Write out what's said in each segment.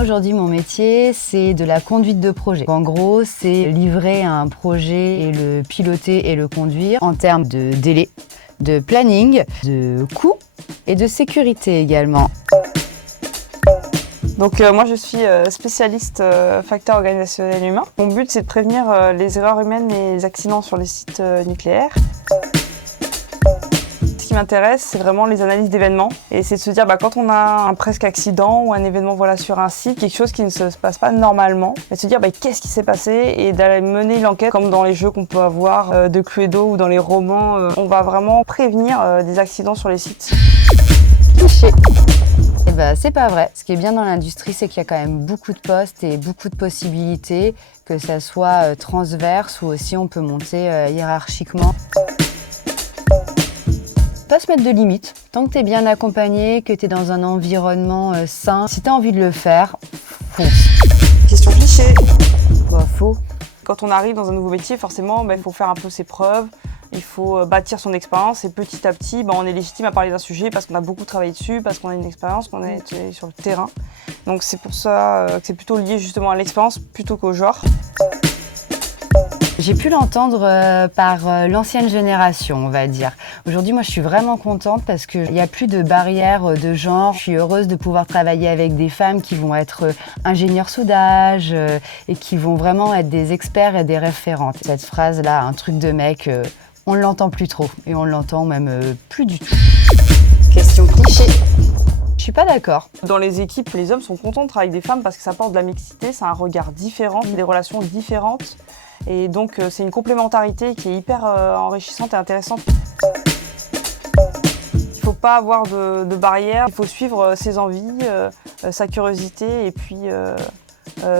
Aujourd'hui, mon métier, c'est de la conduite de projet. En gros, c'est livrer un projet et le piloter et le conduire en termes de délai, de planning, de coût et de sécurité également. Donc moi je suis spécialiste facteurs organisationnels humains. Mon but c'est de prévenir les erreurs humaines et les accidents sur les sites nucléaires. Ce qui m'intéresse, c'est vraiment les analyses d'événements. Et c'est de se dire, quand on a un presque accident ou un événement sur un site, quelque chose qui ne se passe pas normalement, et de se dire qu'est-ce qui s'est passé et d'aller mener l'enquête comme dans les jeux qu'on peut avoir de Cluedo ou dans les romans. On va vraiment prévenir des accidents sur les sites. Cliché. C'est pas vrai. Ce qui est bien dans l'industrie, c'est qu'il y a quand même beaucoup de postes et beaucoup de possibilités, que ça soit transverse ou aussi on peut monter hiérarchiquement. Pas se mettre de limites. Tant que tu es bien accompagné, que tu es dans un environnement sain, si tu as envie de le faire, fonce. Question cliché. Faux. Quand on arrive dans un nouveau métier, forcément, il faut faire un peu ses preuves. Il faut bâtir son expérience et petit à petit, on est légitime à parler d'un sujet parce qu'on a beaucoup travaillé dessus, parce qu'on a une expérience, qu'on a été sur le terrain. Donc c'est pour ça que c'est plutôt lié justement à l'expérience plutôt qu'au genre. J'ai pu l'entendre par l'ancienne génération, on va dire. Aujourd'hui, moi, je suis vraiment contente parce qu'il n'y a plus de barrière de genre. Je suis heureuse de pouvoir travailler avec des femmes qui vont être ingénieurs soudage et qui vont vraiment être des experts et des référentes. Cette phrase-là, un truc de mec, on ne l'entend plus trop et on l'entend même plus du tout. Question cliché. Je suis pas d'accord. Dans les équipes, les hommes sont contents de travailler avec des femmes parce que ça apporte de la mixité, c'est un regard différent, des relations différentes. Et donc c'est une complémentarité qui est hyper enrichissante et intéressante. Il ne faut pas avoir de barrière, il faut suivre ses envies, sa curiosité et puis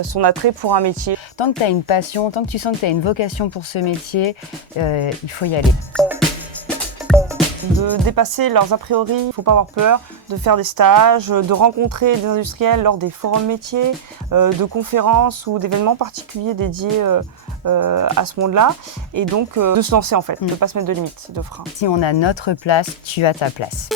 son attrait pour un métier. Tant que tu as une passion, tant que tu sens que tu as une vocation pour ce métier, il faut y aller. De dépasser leurs a priori, il ne faut pas avoir peur, de faire des stages, de rencontrer des industriels lors des forums métiers, de conférences ou d'événements particuliers dédiés à ce monde-là, et donc de se lancer en fait, de ne pas se mettre de limites, de freins. Si on a notre place, tu as ta place.